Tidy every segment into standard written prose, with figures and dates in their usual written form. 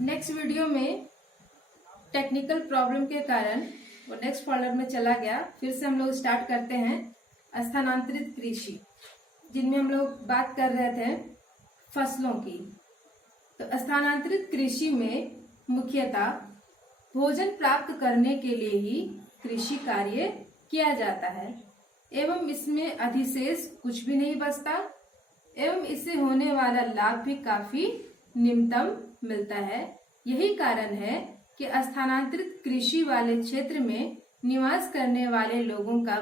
Next video में technical problem के कारण वो नेक्स्ट फोल्डर में चला गया। फिर से हम लोग स्टार्ट करते हैं स्थानांतरित कृषि, जिनमें हम लोग बात कर रहे थे फसलों की। तो स्थानांतरित कृषि में मुख्यतः भोजन प्राप्त करने के लिए ही कृषि कार्य किया जाता है एवं इसमें अधिशेष कुछ भी नहीं बचता एवं इससे होने वाला लाभ भी काफी न्यूनतम मिलता है। यही कारण है कि स्थानांतरित कृषि वाले क्षेत्र में निवास करने वाले लोगों का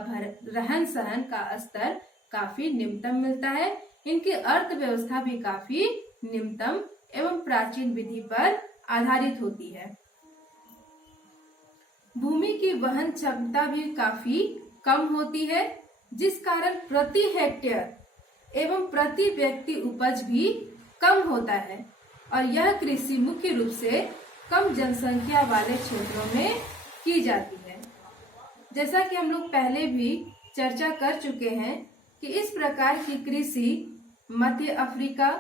रहन सहन का स्तर काफी न्यूनतम मिलता है। इनकी अर्थव्यवस्था भी काफी न्यूनतम एवं प्राचीन विधि पर आधारित होती है। भूमि की वहन क्षमता भी काफी कम होती है, जिस कारण प्रति हेक्टेयर एवं प्रति व्यक्ति उपज भी कम होता है और यह कृषि मुख्य रूप से कम जनसंख्या वाले क्षेत्रों में की जाती है। जैसा कि हम लोग पहले भी चर्चा कर चुके हैं कि इस प्रकार की कृषि मध्य अफ्रीका,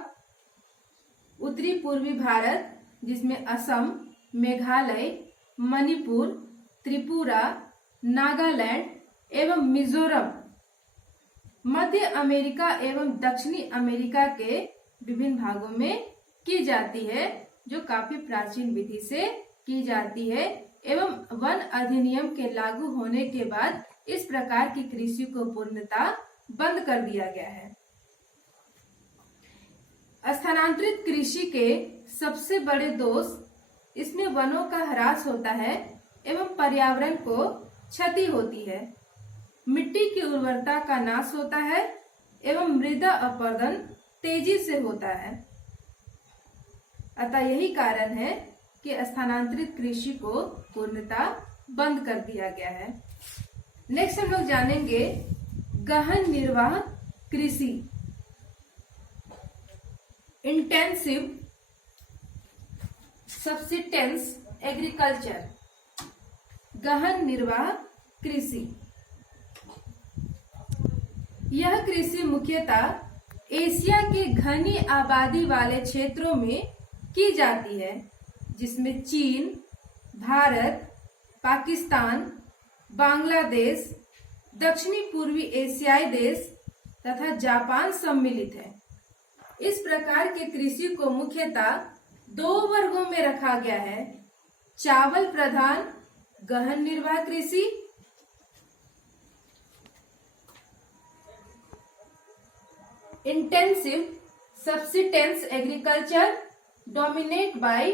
उत्तरी पूर्वी भारत जिसमें असम, मेघालय, मणिपुर, त्रिपुरा, नागालैंड एवं मिजोरम, मध्य अमेरिका एवं दक्षिणी अमेरिका के विभिन्न भागों में की जाती है, जो काफी प्राचीन विधि से की जाती है एवं वन अधिनियम के लागू होने के बाद इस प्रकार की कृषि को पूर्णतः बंद कर दिया गया है। स्थानांतरित कृषि के सबसे बड़े दोष इसमें वनों का ह्रास होता है एवं पर्यावरण को क्षति होती है, मिट्टी की उर्वरता का नाश होता है एवं मृदा अपरदन तेजी से होता है। अतः यही कारण है कि स्थानांतरित कृषि को पूर्णतः बंद कर दिया गया है। नेक्स्ट हम लोग जानेंगे गहन निर्वाह कृषि, इंटेंसिव सब्सिस्टेंस एग्रीकल्चर। गहन निर्वाह कृषि यह कृषि मुख्यतः एशिया के घनी आबादी वाले क्षेत्रों में की जाती है, जिसमें चीन, भारत, पाकिस्तान, बांग्लादेश, दक्षिणी पूर्वी एशियाई देश तथा जापान सम्मिलित है। इस प्रकार के कृषि को मुख्यतः दो वर्गों में रखा गया है: चावल प्रधान गहन निर्वाह कृषि intensive subsistence agriculture dominate by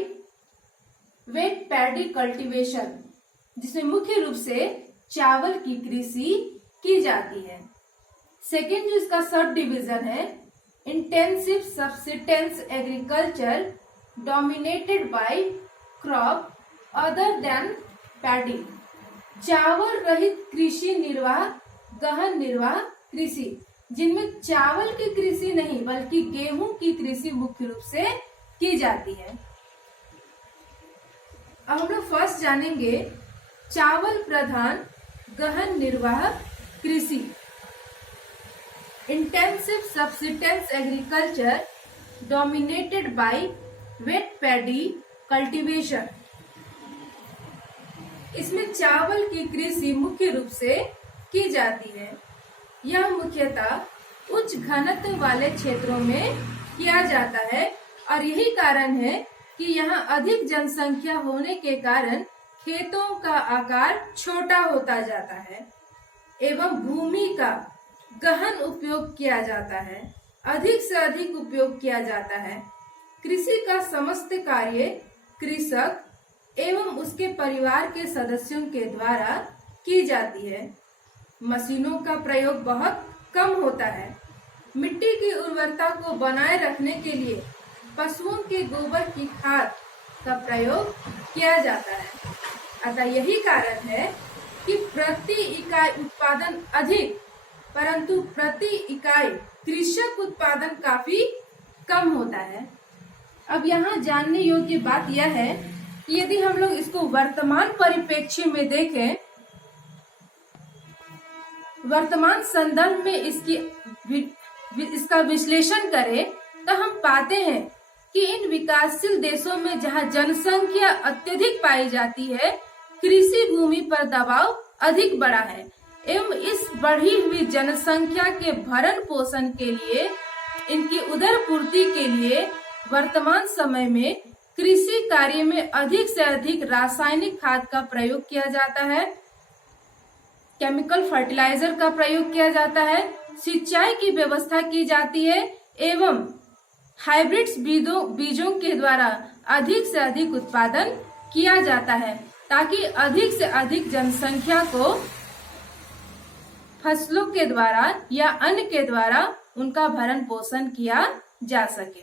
weight paddy cultivation, जिसमें मुख्य रूप से चावल की कृषि की जाती है। सेकेंड जो इसका सब डिवीजन है intensive subsistence agriculture dominated by crop other than paddy, चावल रहित कृषि निर्वाह गहन निर्वाह कृषि, जिनमें चावल की कृषि नहीं बल्कि गेहूं की कृषि मुख्य रूप से की जाती है। अब हम लोग फर्स्ट जानेंगे चावल प्रधान गहन निर्वाह कृषि, intensive subsistence agriculture dominated by weight paddy cultivation. इसमें चावल की कृषि मुख्य रूप से की जाती है। यह मुख्यतः उच्च घनत्व वाले क्षेत्रों में किया जाता है और यही कारण है कि यहाँ अधिक जनसंख्या होने के कारण खेतों का आकार छोटा होता जाता है एवं भूमि का गहन उपयोग किया जाता है, अधिक से अधिक उपयोग किया जाता है। कृषि का समस्त कार्य कृषक एवं उसके परिवार के सदस्यों के द्वारा की जाती है। मशीनों का प्रयोग बहुत कम होता है। मिट्टी की उर्वरता को बनाए रखने के लिए पशुओं के गोबर की खाद का प्रयोग किया जाता है। अतः यही कारण है कि प्रति इकाई उत्पादन अधिक परंतु प्रति इकाई कृषक उत्पादन काफी कम होता है। अब यहाँ जानने योग्य बात यह है कि यदि हम लोग इसको वर्तमान परिप्रेक्ष्य में देखें, वर्तमान संदर्भ में इसका विश्लेषण करें तो हम पाते हैं कि इन विकासशील देशों में जहाँ जनसंख्या अत्यधिक पाई जाती है, कृषि भूमि पर दबाव अधिक बड़ा है एवं इस बढ़ी हुई जनसंख्या के भरण पोषण के लिए, इनकी उदर पूर्ति के लिए वर्तमान समय में कृषि कार्य में अधिक से अधिक रासायनिक खाद का प्रयोग किया जाता है, केमिकल फर्टिलाइजर का प्रयोग किया जाता है, सिंचाई की व्यवस्था की जाती है एवं हाइब्रिड्स बीजों के द्वारा अधिक से अधिक उत्पादन किया जाता है ताकि अधिक से अधिक जनसंख्या को फसलों के द्वारा या अन्न के द्वारा उनका भरण पोषण किया जा सके।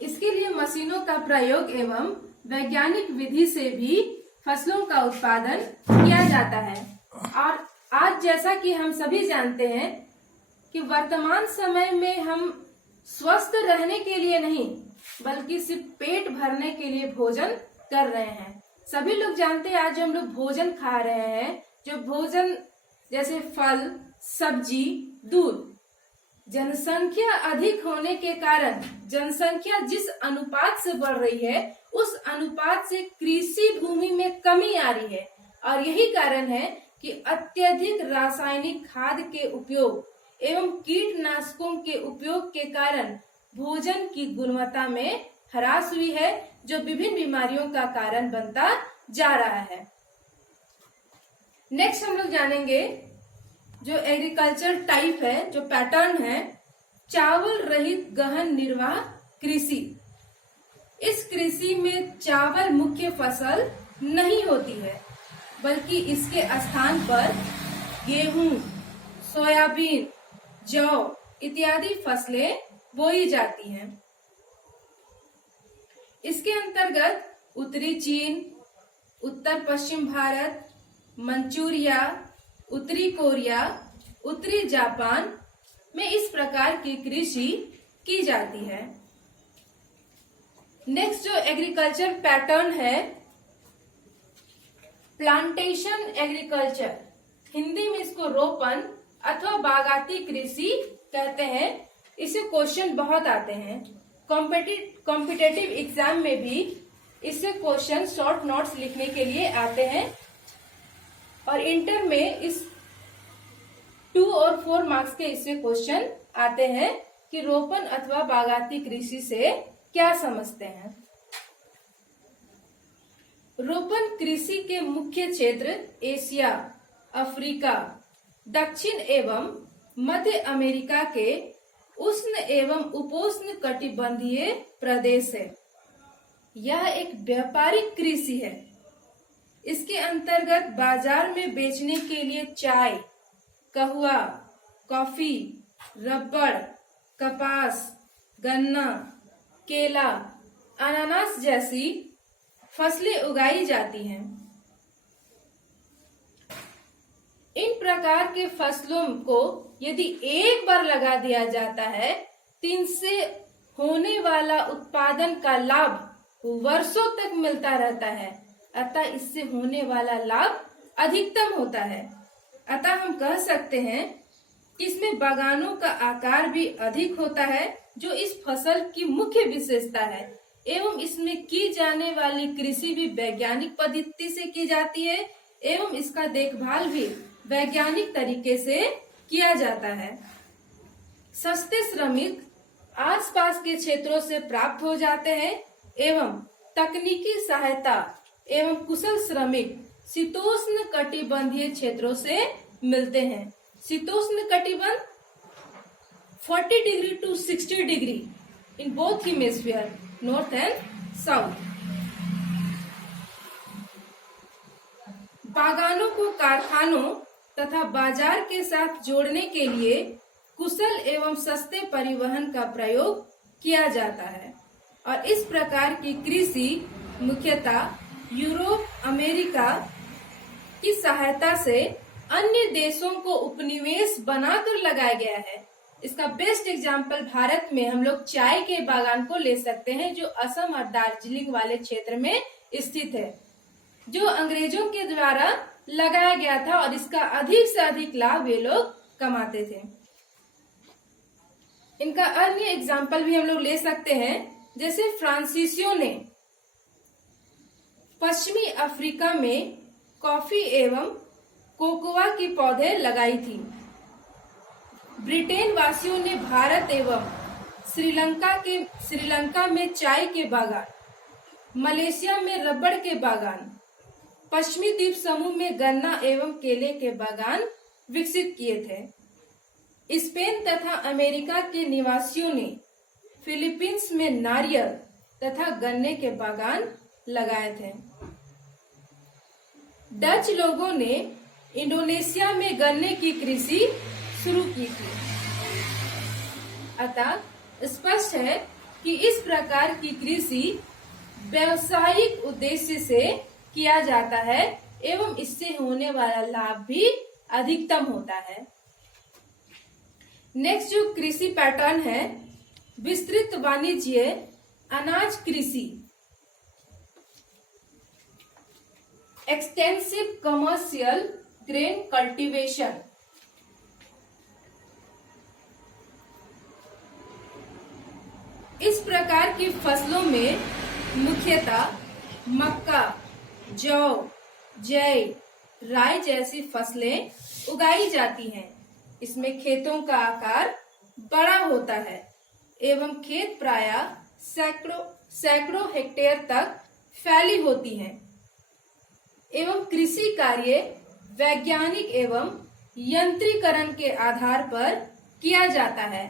इसके लिए मशीनों का प्रयोग एवं वैज्ञानिक विधि से भी फसलों का उत्पादन किया जाता है। और आज जैसा कि हम सभी जानते हैं कि वर्तमान समय में हम स्वस्थ रहने के लिए नहीं बल्कि सिर्फ पेट भरने के लिए भोजन कर रहे हैं। सभी लोग जानते हैं आज हम लोग भोजन खा रहे हैं, जो भोजन जैसे फल, सब्जी, दूध। जनसंख्या अधिक होने के कारण जनसंख्या जिस अनुपात से बढ़ रही है उस अनुपात से कृषि भूमि में कमी आ रही है और यही कारण है कि अत्यधिक रासायनिक खाद के उपयोग एवं कीटनाशकों के उपयोग के कारण भोजन की गुणवत्ता में ह्रास हुई है, जो विभिन्न बीमारियों का कारण बनता जा रहा है। नेक्स्ट हम लोग जानेंगे जो एग्रीकल्चर टाइप है, जो पैटर्न है, चावल रहित गहन निर्वाह कृषि। इस कृषि में चावल मुख्य फसल नहीं होती है बल्कि इसके स्थान पर गेहूं, सोयाबीन, जौ इत्यादि फसलें बोई जाती हैं। इसके अंतर्गत उत्तरी चीन, उत्तर पश्चिम भारत, मंचूरिया, उत्तरी कोरिया, उत्तरी जापान में इस प्रकार की कृषि की जाती है। नेक्स्ट जो एग्रीकल्चर पैटर्न है, प्लांटेशन एग्रीकल्चर, हिंदी में इसको रोपन अथवा बागाती कृषि कहते हैं। इससे क्वेश्चन बहुत आते हैं, कॉम्पिटिटिव एग्जाम में भी इससे क्वेश्चन शॉर्ट नोट्स लिखने के लिए आते हैं और इंटर में इस 2 और 4 मार्क्स के इससे क्वेश्चन आते हैं कि रोपन अथवा बागाती कृषि से क्या समझते हैं। रोपन कृषि के मुख्य क्षेत्र एशिया, अफ्रीका, दक्षिण एवं मध्य अमेरिका के उष्ण एवं उपोष्ण कटिबंधीय प्रदेश है। यह एक व्यापारिक कृषि है। इसके अंतर्गत बाजार में बेचने के लिए चाय, कहवा, कॉफी, रबड़, कपास, गन्ना, केला, अनानास जैसी फसलें उगाई जाती हैं। इन प्रकार के फसलों को यदि एक बार लगा दिया जाता है तो इनसे होने वाला उत्पादन का लाभ वर्षों तक मिलता रहता है, अतः इससे होने वाला लाभ अधिकतम होता है। अतः हम कह सकते हैं कि इसमें बागानों का आकार भी अधिक होता है, जो इस फसल की मुख्य विशेषता है, एवं इसमें की जाने वाली कृषि भी वैज्ञानिक पद्धति से की जाती है एवं इसका देखभाल भी वैज्ञानिक तरीके से किया जाता है। सस्ते श्रमिक आसपास के क्षेत्रों से प्राप्त हो जाते हैं एवं तकनीकी सहायता एवं कुशल श्रमिक शीतोष्ण कटिबंधीय क्षेत्रों से मिलते हैं। शीतोष्ण कटिबंध 40 degree to 60 degree in both hemisphere, north and south. बागानों को कारखानों तथा बाजार के साथ जोड़ने के लिए कुशल एवं सस्ते परिवहन का प्रयोग किया जाता है और इस प्रकार की कृषि मुख्यतः यूरोप, अमेरिका की सहायता से अन्य देशों को उपनिवेश बनाकर लगाया गया है। इसका बेस्ट एग्जाम्पल भारत में हम लोग चाय के बागान को ले सकते हैं, जो असम और दार्जिलिंग वाले क्षेत्र में स्थित है, जो अंग्रेजों के द्वारा लगाया गया था और इसका अधिक से अधिक लाभ वे लोग कमाते थे। इनका अन्य एग्जाम्पल भी हम लोग ले सकते हैं, जैसे फ्रांसीसियों ने पश्चिमी अफ्रीका में कॉफी एवं कोकोआ की पौधे लगाई थी। ब्रिटेन वासियों ने भारत एवं श्रीलंका में चाय के बागान, मलेशिया में रबड़ के बागान, पश्चिमी द्वीप समूह में गन्ना एवं केले के बागान विकसित किए थे। स्पेन तथा अमेरिका के निवासियों ने फिलीपींस में नारियल तथा गन्ने के बागान लगाए थे। डच लोगों ने इंडोनेशिया में गन्ने की कृषि शुरू की थी। अतः स्पष्ट है कि इस प्रकार की कृषि व्यावसायिक उद्देश्य से किया जाता है एवं इससे होने वाला लाभ भी अधिकतम होता है। नेक्स्ट जो कृषि पैटर्न है, विस्तृत वाणिज्य अनाज कृषि, एक्सटेंसिव कमर्शियल ग्रेन कल्टीवेशन। इस प्रकार की फसलों में मुख्यतः मक्का, जौ, जय, राई जैसी फसलें उगाई जाती हैं। इसमें खेतों का आकार बड़ा होता है एवं खेत प्रायः सैकड़ों हेक्टेयर तक फैली होती हैं एवं कृषि कार्य वैज्ञानिक एवं यंत्रीकरण के आधार पर किया जाता है।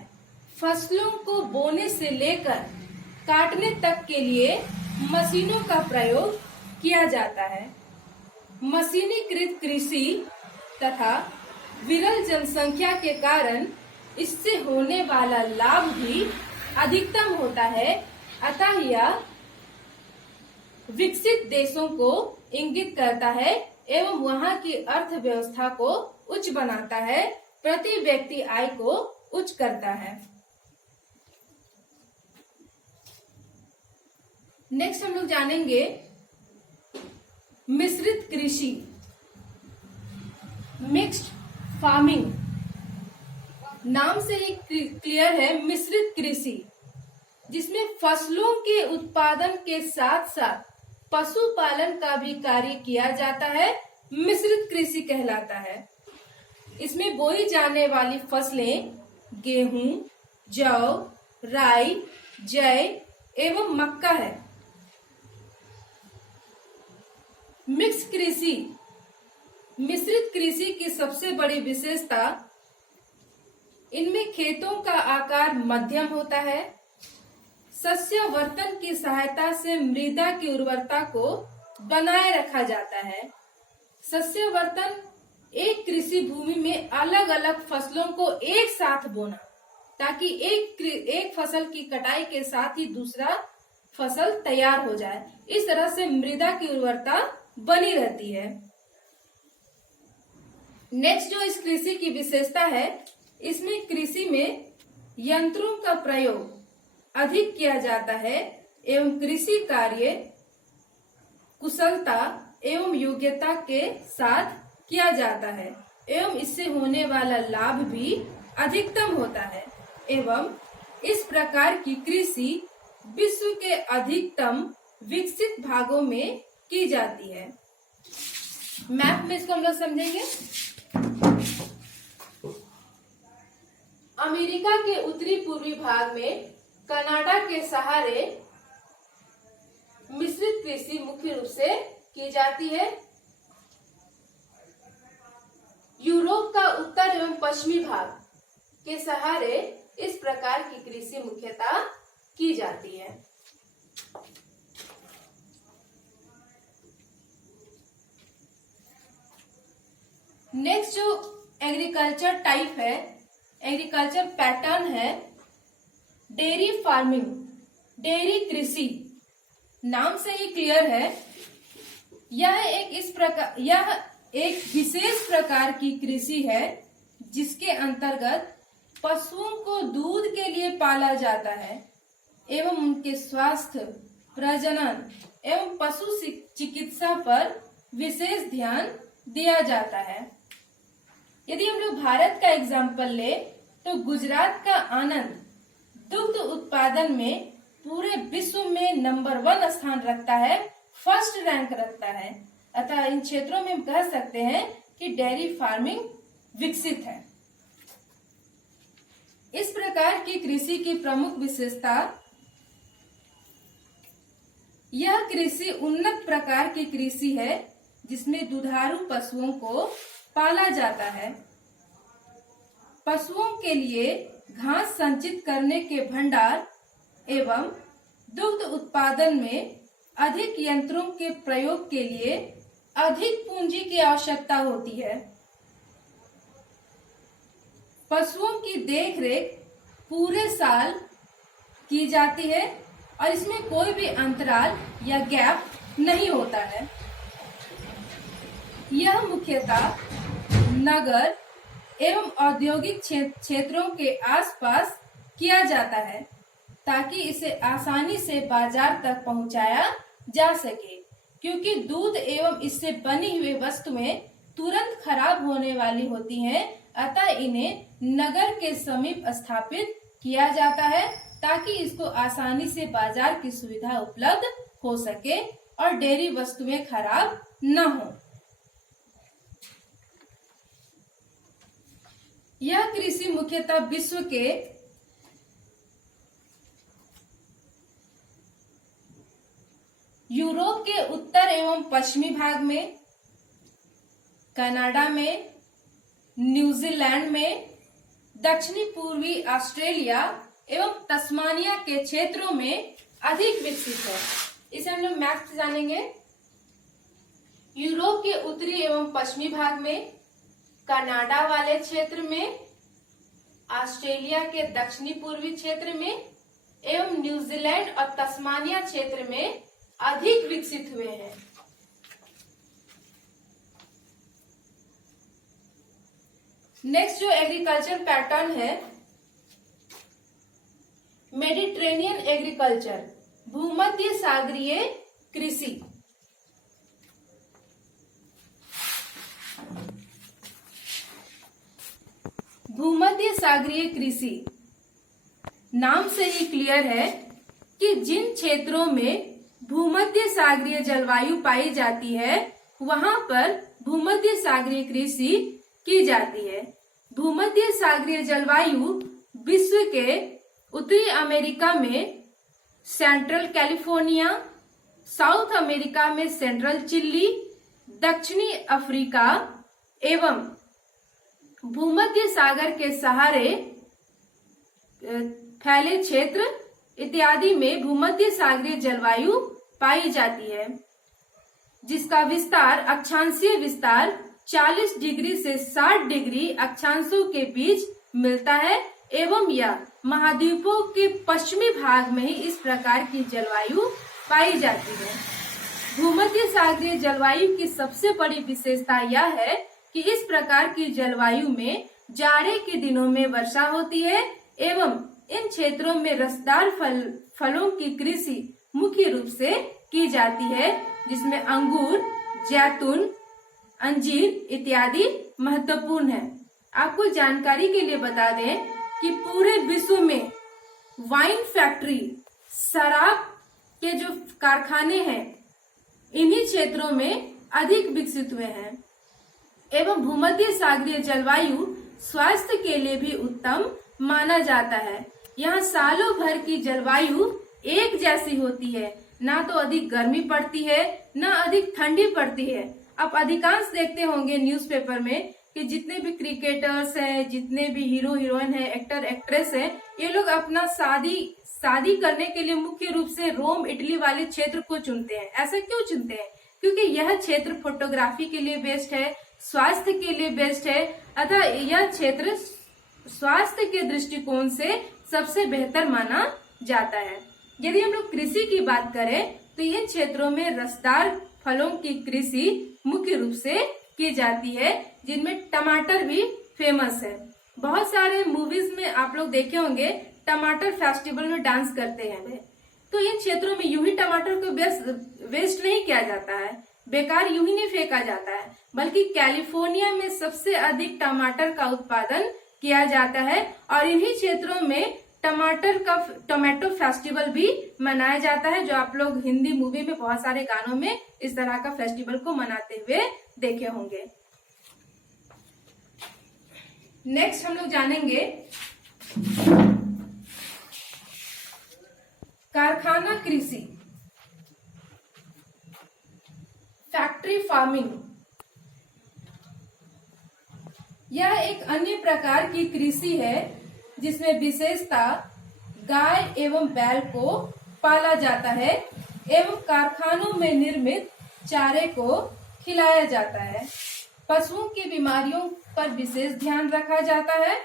फसलों को बोने से लेकर काटने तक के लिए मशीनों का प्रयोग किया जाता है। मशीनीकृत कृषि तथा विरल जनसंख्या के कारण इससे होने वाला लाभ भी अधिकतम होता है। अतः यह विकसित देशों को इंगित करता है एवं वहां की अर्थव्यवस्था को उच्च बनाता है, प्रति व्यक्ति आय को उच्च करता है। नेक्स्ट हम लोग जानेंगे मिश्रित कृषि, मिक्स्ड फार्मिंग। नाम से ही क्लियर है, मिश्रित कृषि, जिसमें फसलों के उत्पादन के साथ साथ पशुपालन का भी कार्य किया जाता है, मिश्रित कृषि कहलाता है। इसमें बोई जाने वाली फसलें गेहूं, जौ, राई, जय एवं मक्का है। मिक्स कृषि, मिश्रित कृषि की सबसे बड़ी विशेषता, इनमें खेतों का आकार मध्यम होता है। सस्यवर्तन की सहायता से मृदा की उर्वरता को बनाए रखा जाता है। सस्यवर्तन एक कृषि भूमि में अलग अलग फसलों को एक साथ बोना, ताकि एक फसल की कटाई के साथ ही दूसरा फसल तैयार हो जाए। इस तरह से मृदा की उर्वरता बनी रहती है। नेक्स्ट जो इस कृषि की विशेषता है, इसमें कृषि में यंत्रों का प्रयोग अधिक किया जाता है एवं कृषि कार्य कुशलता एवं योग्यता के साथ किया जाता है एवं इससे होने वाला लाभ भी अधिकतम होता है एवं इस प्रकार की कृषि विश्व के अधिकतम विकसित भागों में की जाती है। मैप में इसको हम लोग समझेंगे। अमेरिका के उत्तरी पूर्वी भाग में कनाडा के सहारे मिश्रित कृषि मुख्य रूप से की जाती है। यूरोप का उत्तर एवं पश्चिमी भाग के सहारे इस प्रकार की कृषि मुख्यतः की जाती है। नेक्स्ट जो एग्रीकल्चर टाइप है, एग्रीकल्चर पैटर्न है डेयरी फार्मिंग, डेयरी कृषि। नाम से ही क्लियर है, यह एक विशेष प्रकार की कृषि है जिसके अंतर्गत पशुओं को दूध के लिए पाला जाता है एवं उनके स्वास्थ्य, प्रजनन एवं पशु चिकित्सा पर विशेष ध्यान दिया जाता है। यदि हम लोग भारत का एग्जाम्पल ले तो गुजरात का आनंद दुग्ध उत्पादन में पूरे विश्व में नंबर 1 स्थान रखता है, फर्स्ट रैंक रखता है। अतः इन क्षेत्रों में हम कह सकते हैं कि डेयरी फार्मिंग विकसित है। इस प्रकार की कृषि की प्रमुख विशेषता, यह कृषि उन्नत प्रकार की कृषि है जिसमें दुधारू पशुओं को पाला जाता है। पशुओं के लिए घास संचित करने के भंडार एवं दुग्ध उत्पादन में अधिक यंत्रों के प्रयोग के लिए अधिक पूंजी की आवश्यकता होती है। पशुओं की देखरेख पूरे साल की जाती है और इसमें कोई भी अंतराल या गैप नहीं होता है। यह मुख्यतः नगर एवं औद्योगिक क्षेत्रों के आसपास किया जाता है ताकि इसे आसानी से बाजार तक पहुंचाया जा सके, क्योंकि दूध एवं इससे बनी हुई वस्तुएं तुरंत खराब होने वाली होती हैं। अतः इन्हें नगर के समीप स्थापित किया जाता है ताकि इसको आसानी से बाजार की सुविधा उपलब्ध हो सके और डेयरी वस्तुएं खराब न हो। यह कृषि मुख्यतः विश्व के यूरोप के उत्तर एवं पश्चिमी भाग में, कनाडा में, न्यूजीलैंड में, दक्षिणी पूर्वी ऑस्ट्रेलिया एवं तस्मानिया के क्षेत्रों में अधिक विकसित है। इसे हम लोग मैप से जानेंगे। यूरोप के उत्तरी एवं पश्चिमी भाग में, कनाडा वाले क्षेत्र में, ऑस्ट्रेलिया के दक्षिणी पूर्वी क्षेत्र में एवं न्यूजीलैंड और तस्मानिया क्षेत्र में अधिक विकसित हुए हैं। नेक्स्ट जो एग्रीकल्चर पैटर्न है, मेडिटेरेनियन एग्रीकल्चर, भूमध्य सागरीय कृषि। भूमध्य सागरीय कृषि नाम से ही क्लियर है कि जिन क्षेत्रों में भूमध्य सागरीय जलवायु पाई जाती है वहां पर भूमध्य सागरीय कृषि की जाती है। भूमध्य सागरीय जलवायु विश्व के उत्तरी अमेरिका में सेंट्रल कैलिफोर्निया, साउथ अमेरिका में सेंट्रल चिली, दक्षिणी अफ्रीका एवं भूमध्य सागर के सहारे फैले क्षेत्र इत्यादि में भूमध्य सागरीय जलवायु पाई जाती है, जिसका विस्तार, अक्षांशीय विस्तार 40 डिग्री से 60 डिग्री अक्षांशों के बीच मिलता है एवं यह महाद्वीपों के पश्चिमी भाग में ही इस प्रकार की जलवायु पाई जाती है। भूमध्य सागरीय जलवायु की सबसे बड़ी विशेषता यह है कि इस प्रकार की जलवायु में जाड़े के दिनों में वर्षा होती है एवं इन क्षेत्रों में रसदार फलों की कृषि मुख्य रूप से की जाती है, जिसमें अंगूर, जैतून, अंजीर इत्यादि महत्वपूर्ण है। आपको जानकारी के लिए बता दें कि पूरे विश्व में वाइन फैक्ट्री, शराब के जो कारखाने हैं, इन्हीं क्षेत्रों में अधिक विकसित हुए हैं एवं भूमध्य सागरीय जलवायु स्वास्थ्य के लिए भी उत्तम माना जाता है। यहाँ सालों भर की जलवायु एक जैसी होती है, ना तो अधिक गर्मी पड़ती है ना अधिक ठंडी पड़ती है। आप अधिकांश देखते होंगे न्यूज़पेपर में कि जितने भी क्रिकेटर्स हैं, जितने भी हीरो हीरोइन हैं, एक्टर एक्ट्रेस हैं, ये लोग अपना शादी करने के लिए मुख्य रूप से रोम, इटली वाले क्षेत्र को चुनते हैं। ऐसा क्यों चुनते हैं? क्योंकि यह क्षेत्र फोटोग्राफी के लिए बेस्ट है, स्वास्थ्य के लिए बेस्ट है। अतः यह क्षेत्र स्वास्थ्य के दृष्टिकोण से सबसे बेहतर माना जाता है। यदि हम लोग कृषि की बात करें तो इन क्षेत्रों में रसदार फलों की कृषि मुख्य रूप से की जाती है, जिनमें टमाटर भी फेमस है। बहुत सारे मूवीज में आप लोग देखे होंगे टमाटर फेस्टिवल में डांस करते हैं। तो इन क्षेत्रों में यूं ही टमाटर को वेस्ट नहीं किया जाता है, बेकार यूं ही नहीं फेंका जाता है, बल्कि कैलिफोर्निया में सबसे अधिक टमाटर का उत्पादन किया जाता है और इन्हीं क्षेत्रों में टोमेटो फेस्टिवल भी मनाया जाता है, जो आप लोग हिंदी मूवी में बहुत सारे गानों में इस तरह का फेस्टिवल को मनाते हुए देखे होंगे। नेक्स्ट हम लोग जानेंगे कारखाना कृषि, फैक्ट्री फार्मिंग। यह एक अन्य प्रकार की कृषि है जिसमें विशेषता गाय एवं बैल को पाला जाता है एवं कारखानों में निर्मित चारे को खिलाया जाता है। पशुओं की बीमारियों पर विशेष ध्यान रखा जाता है।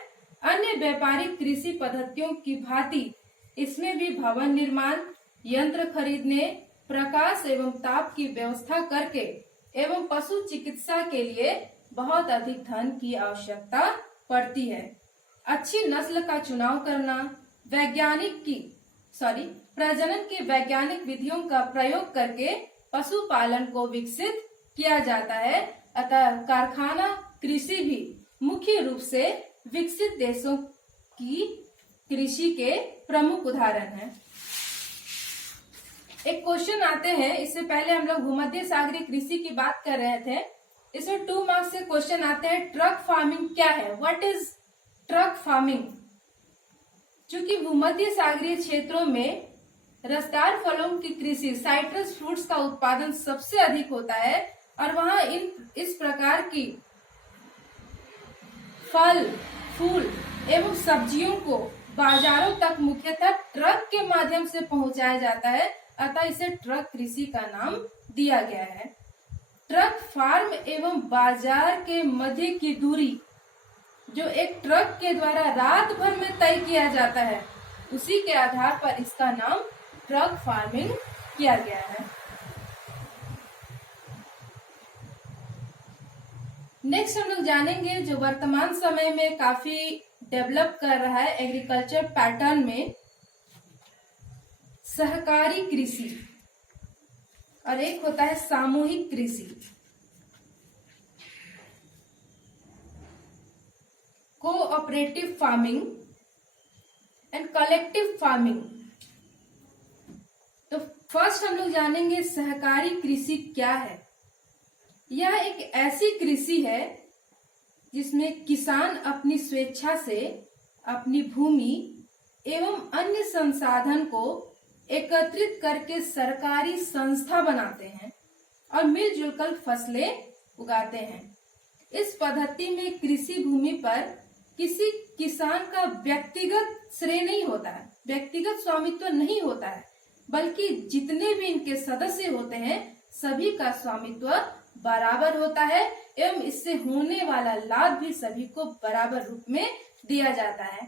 अन्य व्यापारिक कृषि पद्धतियों की भांति इसमें भी भवन निर्माण, यंत्र खरीदने, प्रकाश एवं ताप की व्यवस्था करके एवं पशु चिकित्सा के लिए बहुत अधिक धन की आवश्यकता पड़ती है। अच्छी नस्ल का चुनाव करना, प्रजनन की वैज्ञानिक विधियों का प्रयोग करके पशुपालन को विकसित किया जाता है। अतः कारखाना कृषि भी मुख्य रूप से विकसित देशों की कृषि के प्रमुख उदाहरण हैं। एक क्वेश्चन आते हैं, इससे पहले हम लोग भूमध्य सागरीय कृषि की बात कर रहे थे। इसमें 2 मार्क्स से क्वेश्चन आते हैं, ट्रक फार्मिंग क्या है? What is truck farming? चूंकि भूमध्य सागरीय क्षेत्रों में रसदार फलों की कृषि, साइट्रस फ्रूट्स का उत्पादन सबसे अधिक होता है और वहां इस प्रकार की फल, फूल एवं सब्जियों को बाजारों तक मुख्यतः ट्रक के माध्यम से पहुंचाया जाता है। अतः इसे ट्रक कृषि का नाम दिया गया है। ट्रक फार्म एवं बाजार के मध्य की दूरी जो एक ट्रक के द्वारा रात भर में तय किया जाता है, उसी के आधार पर इसका नाम ट्रक फार्मिंग किया गया है। नेक्स्ट हम लोग जानेंगे जो वर्तमान समय में काफी डेवलप कर रहा है एग्रीकल्चर पैटर्न में, सहकारी कृषि और एक होता है सामूहिक कृषि। Cooperative farming and collective farming. तो फर्स्ट हम लोग जानेंगे सहकारी कृषि क्या है। यह एक ऐसी कृषि है जिसमें किसान अपनी स्वेच्छा से अपनी भूमि एवं अन्य संसाधन को एकत्रित करके सरकारी संस्था बनाते हैं और मिलजुल कर फसलें उगाते हैं। इस पद्धति में कृषि भूमि पर किसी किसान का व्यक्तिगत श्रेय नहीं होता है, व्यक्तिगत स्वामित्व नहीं होता है, बल्कि जितने भी इनके सदस्य होते हैं सभी का स्वामित्व बराबर होता है एवं इससे होने वाला लाभ भी सभी को बराबर रूप में दिया जाता है।